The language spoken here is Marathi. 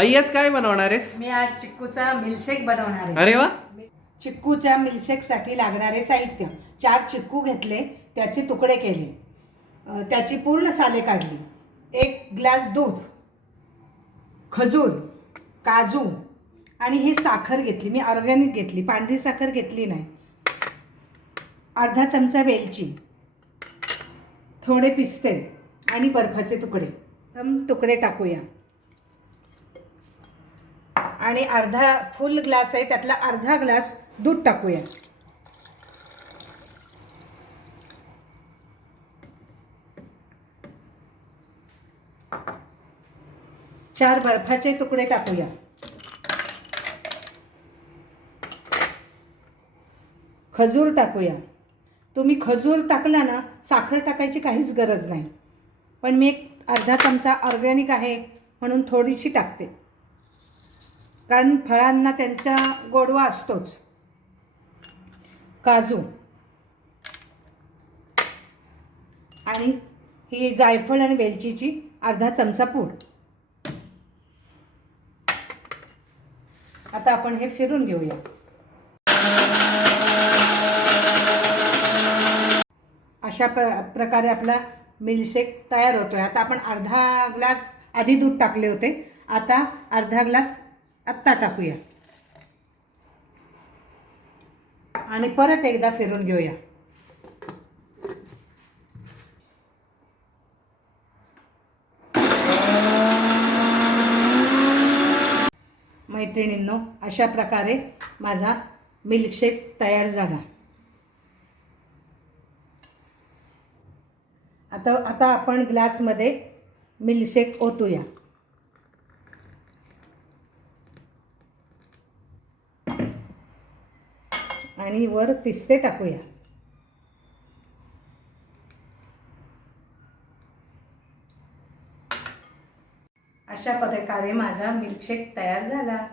आई आज काय बनवणार आहेस? मी आज चिक्कूचा मिल्कशेक बनवणार आहे. अरे वा. चिक्कूच्या मिल्कशेकसाठी लागणारे साहित्य. चार चिक्कू घेतले त्याचे तुकडे केले. अ, त्याची पूर्ण साले काढली. एक ग्लास दूध खजूर काजू आणि ही साखर घेतली. मी ऑर्गॅनिक घेतली पांढरी साखर घेतली नाही. अर्धा चमचा वेलची थोडे पिस्ते आणि बर्फाचे तुकडे. तुकडे टाकूया. आणि अर्धा फुल ग्लास आहे त्यातला अर्धा ग्लास दूध टाकूया. चार बर्फाचे तुकडे टाकूया. खजूर टाकूया. तुम्ही खजूर टाकला ना साखर टाकायची काहीच गरज नाही. पण मी एक अर्धा चमचा ऑर्गॅनिक आहे म्हणून थोडीशी टाकते. कारण फळांना त्यांचा गोडवा असतोच. काजू. आणि ही जायफळ आणि वेलचीची अर्धा चमचा पूड. आता आपण हे फिरून घेऊया. अशा प्र प्रकारे आपला मिल्कशेक तयार होतो आहे आता आपण अर्धा ग्लास आधी दूध टाकले होते. आता अर्धा ग्लास आत्ता टाकूया. आणि परत एकदा फिरून घेऊया. मैत्रिणींनो अशा प्रकारे माझा मिल्कशेक तयार झाला. आता आता आपण ग्लासमध्ये मिल्कशेक ओतूया. आणि वर पिस्ते टाकूया. अशा प्रकारे माझा मिल्कशेक तयार झाला.